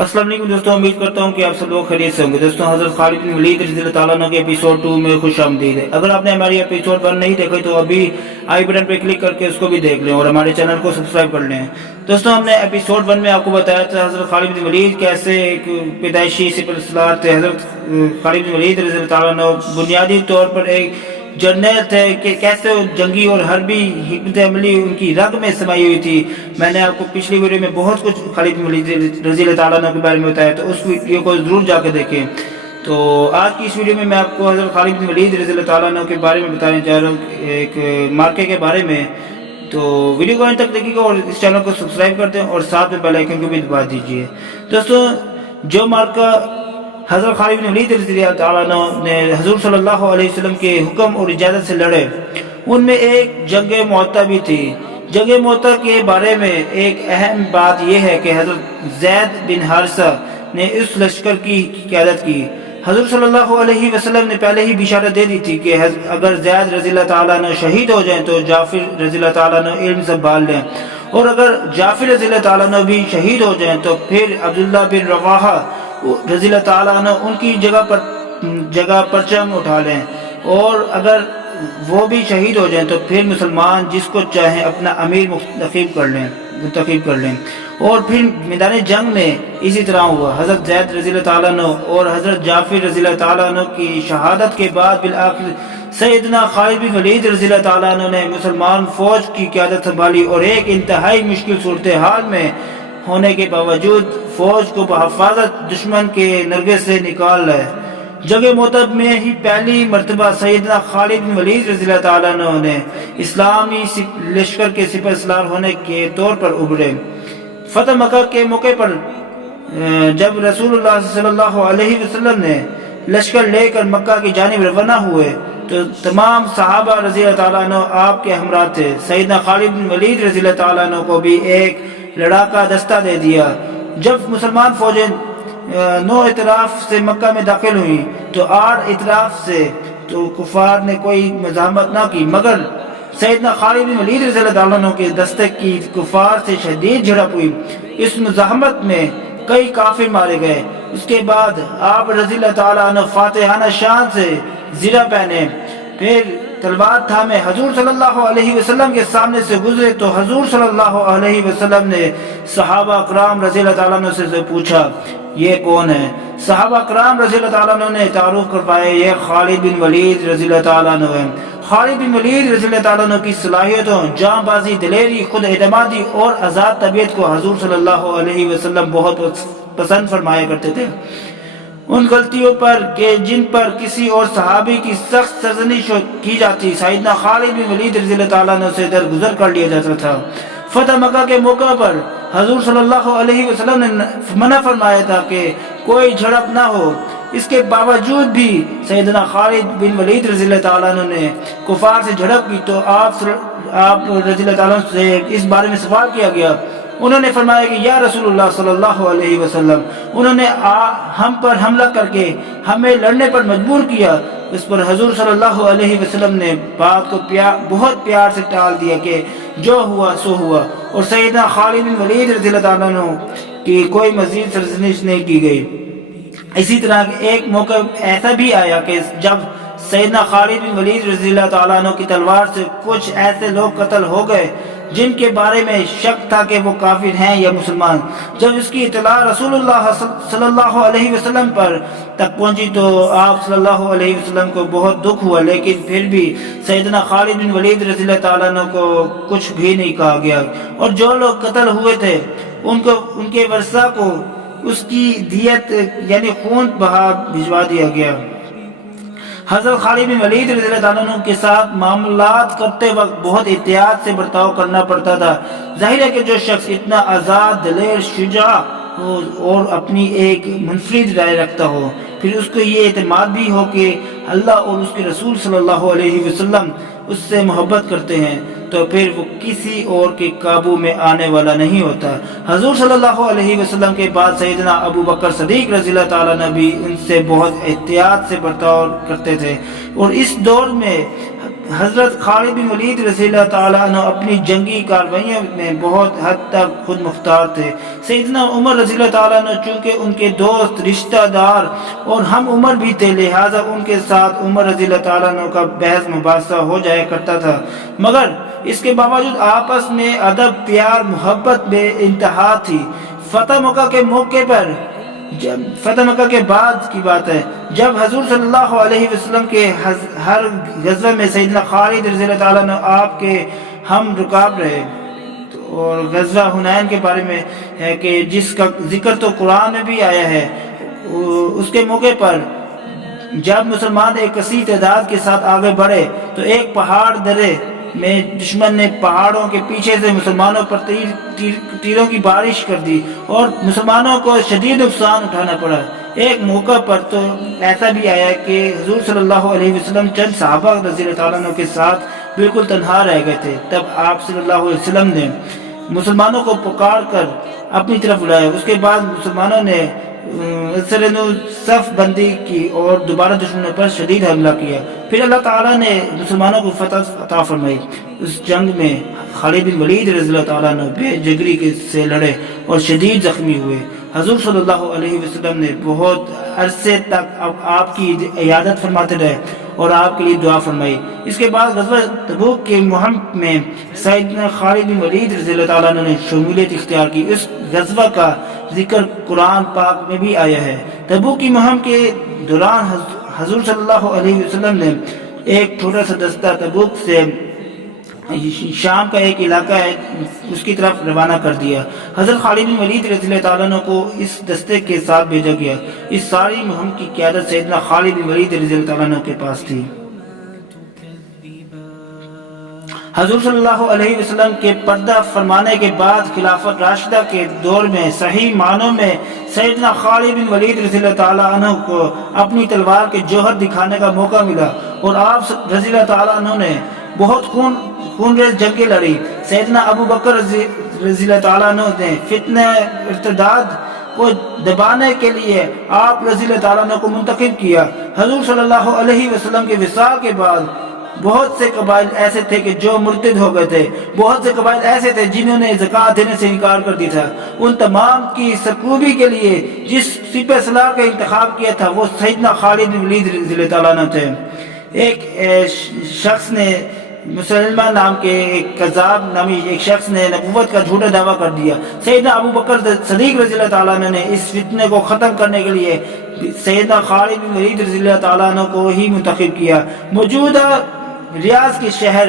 अस्सलाम वालेकुम दोस्तों, उम्मीद करता हूँ कि आप सब लोग खैरियत से होंगे। दोस्तों, हज़रत खालिद बिन वलीद रज़ियल्लाहु ताला अन्हु के एपिसोड 2 में खुश आमदीद है। अगर आपने हमारी एपिसोड 1 नहीं देखी तो अभी आई बटन पर क्लिक करके उसको भी देख लें और हमारे चैनल को सब्सक्राइब कर लें। दोस्तों, हमने एपिसोड 1 में आपको बताया था हज़रत खालिद बिन वलीद कैसे एक पैदाइशी सिपहसालार थे। हज़रत खालिद बिन वलीद रज़ियल्लाहु ताला अन्हु बुनियादी तौर पर एक जर्नल थे कि कैसे जंगी और हरबी हिकमत अमली उनकी रग में समाई हुई थी। मैंने आपको पिछली वीडियो में बहुत कुछ खालिद बिन वलीद रज़ियल्लाहु ताला अन्हु के बारे में बताया, तो उस वीडियो को जरूर जाकर देखें। तो आज की इस वीडियो में मैं आपको हज़रत खालिद बिन वलीद रज़ियल्लाहु ताला अन्हु के बारे में बताने जा रहा हूँ, एक मार्के के बारे में। तो वीडियो को अंत तक देखिएगा और इस चैनल को सब्सक्राइब कर दें और साथ में बेल आइकन को भी दबा दीजिए। दोस्तों, जो मार्का हज़रत खालिद बिन वलीद रज़ियल्लाहु ताला अन्हु ने हुज़ूर सल्लल्लाहु अलैहि वसल्लम के हुक्म और इजाज़त से लड़े, उनमें एक जंग मुअत्ता भी थी। जंग मुअत्ता के बारे में एक अहम बात यह है कि हज़रत ज़ैद बिन हारिसा ने इस लश्कर की क़यादत की। हुज़ूर सल्लल्लाहु अलैहि वसल्लम ने पहले ही बिशारत दे दी थी कि अगर ज़ैद रज़ियल्लाहु ताला अन्हु शहीद हो जाएं तो जाफिर रज़ियल्लाहु ताला अन्हु इल्म संभाल लें, और अगर जाफिर रज़ियल्लाहु ताला अन्हु भी शहीद हो जाएं तो फिर अब्दुल्लाह बिन रवाहा रज़ियल्लाहु ताला अन्हु उनकी जगह परचम उठा लें, और अगर वो भी शहीद हो जाएं तो फिर मुसलमान जिसको चाहें अपना अमीर मुंतखब कर लें। और फिर मैदान जंग में इसी तरह हुआ। हज़रत ज़ैद रज़ियल्लाहु ताला अन्हु और हज़रत जाफिर रज़ियल्लाहु ताला अन्हु की शहादत के बाद बिल आखिर सैयदना खालिद बिन वलीद रज़ियल्लाहु ताला अन्हु ने मुसलमान फौज की क़यादत संभाली और एक इंतहाई मुश्किल सूरत हाल में होने के बावजूद फौज को बहफाजत दुश्मन के नरगे से निकाल लाए। जंग मुअत्ता में ही पहली मरतबा सैयदना खालिद बिन वलीद रज़ियल्लाहु ताला अन्हु ने इस्लामी लश्कर के सिपहसालार होने के तौर पर उभरे। फतह मक्का के मौके पर जब रसूलुल्लाह सल्लल्लाहु अलैहि वसल्लम ने लश्कर लेकर मक्का की जानिब रवाना हुए तो तमाम सहाबा रज़ियल्लाहु ताला अन्हु आपके हमरा थे। सैयदना खालिद बिन वलीद रज़ियल्लाहु ताला अन्हु को भी एक लड़ाका दस्ता दे दिया। जब मुसलमान फौजें 9 इतराफ से मक्का में दाखिल हुई तो 8 इतराफ से तो कुफार ने कोई मज़ाहमत ना की, मगर सैयदना खालिद बिन वलीद रज़ियल्लाहु ताला अन्हु के दस्ते की कुफार से शदीद झड़प हुई। इस मज़ाहमत में कई काफिर मारे गए। उसके बाद आप रज़ियल्लाहु ताला अन्हु फातिहाना शान से ज़िरा पहने, फिर तलवार थामे हजूर सल्लल्लाहु अलैहि वसल्लम के सामने से गुजरे तो हजूर सल्लल्लाहु अलैहि वसल्लम ने सहाबा कराम रज़ियल्लाहु ताला अन्हु से पूछा, ये कौन है? सहाबा कराम रज़ियल्लाहु ताला अन्हु ने तारुफ करवाया, ये खालिद बिन वलीद रज़ियल्लाहु ताला अन्हु है। खालिद बिन वलीद रज़ियल्लाहु ताला अन्हु की सलाहियतों, जांबाजी, दिलेरी, खुद एतमादी और आज़ाद तबीयत को हजूर सल्लल्लाहु अलैहि वसल्लम बहुत पसंद फरमाया करते थे। उन गलतियों पर के जिन पर किसी और सहाबी की सख्त सरजनिश की जाती, सैयदना खालिद बिन वलीद रज़ियल्लाहु ताला अन्हु से दरगुजर कर लिया जाता था। फतह मक्का के मौका पर हजूर सल्लल्लाहु अलैहि वसल्लम ने मना फरमाया था कि कोई झड़प ना हो। इसके बावजूद भी सैयदना खालिद बिन वलीद रज़ियल्लाहु ताला अन्हु ने कुफार से झड़प की तो आप रज़ियल्लाहु ताला अन्हु से इस बारे में सवाल किया गया। उन्होंने फरमाया कि या रसूलुल्लाह सल्लल्लाहु अलैहि वसल्लम, उन्होंने हम पर हमला करके हमें लड़ने पर मजबूर किया। इस पर हजूर सल्लल्लाहु अलैहि वसल्लम ने बात को बहुत प्यार से टाल दिया कि जो हुआ सो हुआ, और सैयदना खालिद बिन वलीद रज़ियल्लाहु ताला अन्हु की कोई मजीद सरजनिश नहीं की गई। इसी तरह एक मौका ऐसा भी आया कि जब सैयदना खालिद बिन वलीद रज़ियल्लाहु ताला अन्हु की तलवार से कुछ ऐसे लोग कत्ल हो गए जिनके बारे में शक था कि वो काफिर हैं या मुसलमान। जब इसकी इतला रसूलुल्लाह सल्लल्लाहु अलैहि वसल्लम पर तक पहुंची तो आप सल्लल्लाहु अलैहि वसल्लम को बहुत दुख हुआ, लेकिन फिर भी सैयदना खालिद बिन वलीद रज़ियल्लाहु ताला अन्हु को कुछ भी नहीं कहा गया, और जो लोग कत्ल हुए थे उनको उनके वर्सा को उसकी दियत यानी खून बहा भिजवा दिया गया। हज़रत खालिद बिन वलीद रज़ियल्लाहु ताला अन्हु के साथ मामलात करते वक्त बहुत एहतियात से बर्ताव करना पड़ता था। जाहिर है कि जो शख्स इतना आज़ाद, दिलेर, शुजा हो और अपनी एक मुनफरिद राय रखता हो, फिर उसको ये एतमाद भी हो कि अल्लाह और उसके रसूल सल्लल्लाहु अलैहि वसल्लम उससे मोहब्बत करते हैं, तो फिर वो किसी और के काबू में आने वाला नहीं होता। हजूर सल्लल्लाहु अलैहि वसल्लम के बाद सैयदना अबू बकर सदीक रज़ियल्लाहु ताला अन्हु भी उनसे बहुत एहतियात से बर्ताव करते थे, और इस दौर में حضرت خالد بن ولید رضی اللہ تعالیٰ عنہ اپنی جنگی کارروائیوں میں بہت حد تک خود مختار تھے۔ سیدنا عمر رضی اللہ تعالیٰ عنہ چونکہ ان کے دوست، رشتہ دار اور ہم عمر بھی تھے، لہٰذا ان کے ساتھ عمر رضی اللہ تعالیٰ عنہ کا بحث مباحثہ ہو جایا کرتا تھا، مگر اس کے باوجود آپس میں ادب، پیار، محبت بے انتہا تھی۔ فتح مکہ کے موقع پر، فتح مکہ کے بعد کی بات ہے، جب حضور صلی اللہ علیہ وسلم کے ہر غزوہ میں سیدنا خالد رضی اللہ تعالیٰ عنہ آپ کے ہم رکاب رہے، اور غزوہ حنین کے بارے میں ہے کہ جس کا ذکر تو قرآن میں بھی آیا ہے، اس کے موقع پر جب مسلمان ایک کثیر تعداد کے ساتھ آگے بڑھے تو ایک پہاڑ درے میں دشمن نے پہاڑوں کے پیچھے سے مسلمانوں پر تیروں کی بارش کر دی اور مسلمانوں کو شدید نقصان اٹھانا پڑا۔ ایک موقع پر تو ایسا بھی آیا کہ حضور صلی اللہ علیہ وسلم چند صحابہ رضی اللہ تعالیٰ عنہ کے ساتھ بالکل تنہا رہ گئے تھے، تب آپ صلی اللہ علیہ وسلم نے مسلمانوں کو پکار کر اپنی طرف بلایا۔ اس کے بعد مسلمانوں نے صف بندی کی اور دوبارہ دشمنوں پر شدید حملہ کیا، پھر اللہ تعالیٰ نے مسلمانوں کو فتح عطا فرمائی۔ اس جنگ میں خالد بن ولید رضی اللہ تعالیٰ عنہ بے جگری سے لڑے اور شدید زخمی ہوئے۔ حضور صلی اللہ علیہ وسلم نے بہت عرصے تک آپ کی عیادت فرماتے رہے اور آپ کے لیے دعا فرمائی۔ اس کے بعد غزوہ تبوک کے مہم میں سیدنا خالد بن ولید رضی اللہ تعالیٰ عنہ نے شمولیت اختیار کی۔ اس غزوہ کا ذکر قرآن پاک میں بھی آیا ہے۔ تبوک کی مہم کے دوران حضور صلی اللہ علیہ وسلم نے ایک چھوٹا سا دستہ تبوک سے شام کا ایک علاقہ ہے اس کی طرف روانہ کر دیا۔ حضرت خالد بن ولید رضی اللہ تعالیٰ عنہ کو اس دستے کے ساتھ بھیجا گیا۔ اس ساری مہم کی قیادت سیدنا خالد بن ولید رضی اللہ تعالیٰ عنہ کے پاس تھی۔ حضور صلی اللہ علیہ وسلم کے پردہ فرمانے کے بعد خلافت راشدہ کے دور میں صحیح معنوں میں سیدنا خالد بن ولید رضی اللہ تعالیٰ عنہ کو اپنی تلوار کے جوہر دکھانے کا موقع ملا اور آپ رضی اللہ تعالیٰ عنہ نے بہت خونریز جنگیں لڑی۔ سیدنا ابو بکر رضی اللہ تعالیٰ عنہ نے فتنہ ارتداد کو دبانے کے لیے آپ رضی اللہ تعالیٰ عنہ کو منتخب کیا۔ حضور صلی اللہ علیہ وسلم کے وصال کے بعد بہت سے قبائل ایسے تھے کہ جو مرتد ہو گئے تھے، بہت سے قبائل ایسے تھے جنہوں نے زکوٰۃ دینے سے انکار کر دیا تھا۔ ان تمام کی سرکوبی کے لیے جس سپہ سالار کا انتخاب کیا تھا وہ سیدنا خالد بن ولید رضی اللہ تعالیٰ عنہ تھے۔ ایک شخص نے مسلمہ نام کے ایک کذاب نامی ایک شخص نے نبوت کا جھوٹا دعویٰ کر دیا۔ سیدنا ابو بکر صدیق رضی اللہ تعالیٰ عنہ نے اس فتنے کو ختم کرنے کے لیے سیدنا خالد بن ولید رضی اللہ تعالیٰ عنہ کو ہی منتخب کیا۔ موجودہ ریاض کے شہر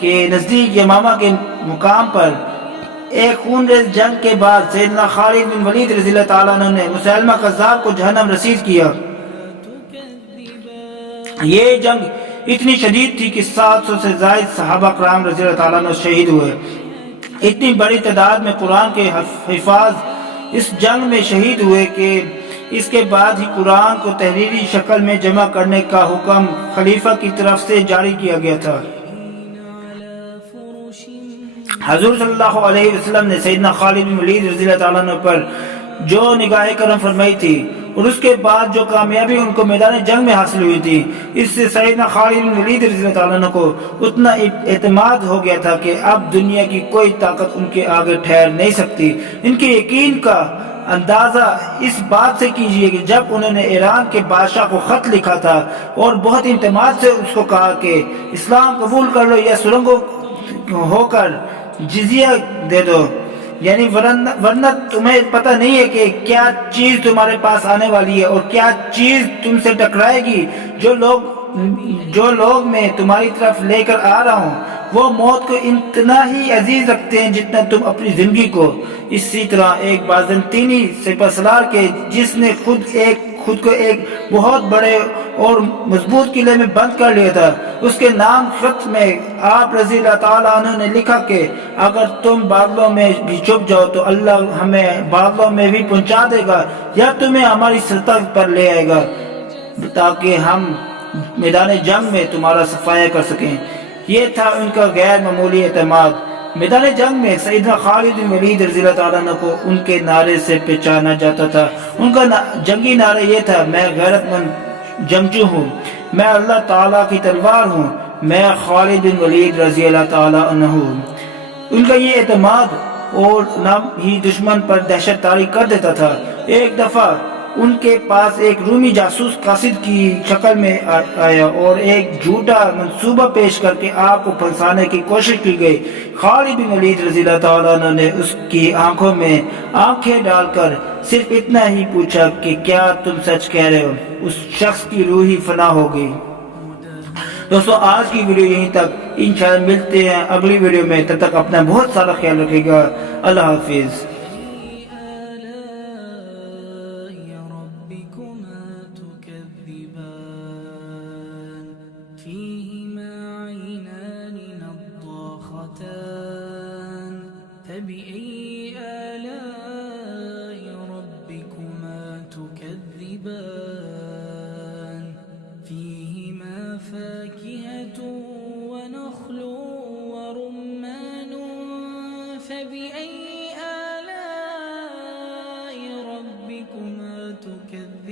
کے نزدیک یمامہ کے مقام پر ایک خونریز جنگ کے بعد سیدنا خالد بن ولید رضی اللہ تعالیٰ عنہ نے مسلمہ کذاب کو جہنم رسید کیا۔ یہ جنگ اتنی شدید تھی کہ 700 سے زائد صحابہ کرام رضی اللہ تعالیٰ عنہ شہید ہوئے۔ اتنی بڑی تعداد میں قرآن کے حفاظ اس جنگ میں شہید ہوئے کہ اس کے بعد ہی قرآن کو تحریری شکل میں جمع کرنے کا حکم خلیفہ کی طرف سے جاری کیا گیا تھا۔ حضور صلی اللہ علیہ وسلم نے سیدنا خالد بن ولید رضی اللہ تعالیٰ عنہ پر جو نگاہ کرم فرمائی تھی اور اس کے بعد جو کامیابی ان کو میدان جنگ میں حاصل ہوئی تھی، اس سے سیدنا خالد بن ولید رضی اللہ تعالیٰ عنہ کو اتنا اعتماد ہو گیا تھا کہ اب دنیا کی کوئی طاقت ان کے آگے ٹھہر نہیں سکتی۔ ان کے یقین کا اندازہ اس بات سے کیجئے کہ جب انہوں نے ایران کے بادشاہ کو خط لکھا تھا اور بہت اعتماد سے اس کو کہا کہ اسلام قبول کر لو یا سرنگوں ہو کر جزیہ دے دو، یعنی ورنہ تمہیں پتہ نہیں ہے کہ کیا چیز تمہارے پاس آنے والی ہے اور کیا چیز تم سے ٹکرائے گی۔ جو لوگ میں تمہاری طرف لے کر آ رہا ہوں وہ موت کو اتنا ہی عزیز رکھتے ہیں جتنا تم اپنی زندگی کو۔ اسی طرح ایک بازنطینی سپہ سالار کے جس نے خود کو ایک بہت بڑے اور مضبوط قلعے میں بند کر لیا تھا، اس کے نام خط میں آپ رضی اللہ تعالیٰ عنہ نے لکھا کہ اگر تم بادلوں میں بھی چھپ جاؤ تو اللہ ہمیں بادلوں میں بھی پہنچا دے گا یا تمہیں ہماری سطح پر لے آئے گا تاکہ ہم میدان جنگ میں تمہارا صفایا کر سکیں۔ یہ تھا ان کا غیر معمولی اعتماد۔ میدان جنگ میں سیدنا خالد بن ولید رضی اللہ تعالیٰ عنہ کو ان کے نعرے سے پہچانا جاتا تھا۔ ان کا جنگی نعرہ یہ تھا، میں غیرت مند جنگجو ہوں، میں اللہ تعالیٰ کی تلوار ہوں، میں خالد بن ولید رضی اللہ تعالی عنہ. ان کا یہ اعتماد اور نہ ہی دشمن پر دہشت طاری کر دیتا تھا. ایک دفعہ ان کے پاس ایک رومی جاسوس قاصد کی شکل میں آیا اور ایک جھوٹا منصوبہ پیش کر کے آپ کو پھنسانے کی کوشش کی گئی. خالد بن ولید رضی اللہ تعالیٰ عنہ نے اس کی آنکھوں میں آنکھیں ڈال کر صرف اتنا ہی پوچھا کہ کیا تم سچ کہہ رہے ہو. اس شخص کی روح ہی فنا ہو گئی. دوستو آج کی ویڈیو یہیں تک. انشاءاللہ ملتے ہیں اگلی ویڈیو میں. تب تک اپنا بہت سارا خیال رکھے گا. اللہ حافظ. فبأي آلاء ربكما تكذبان فيهما فاكهة ونخل ورمان فبأي آلاء ربكما تكذبان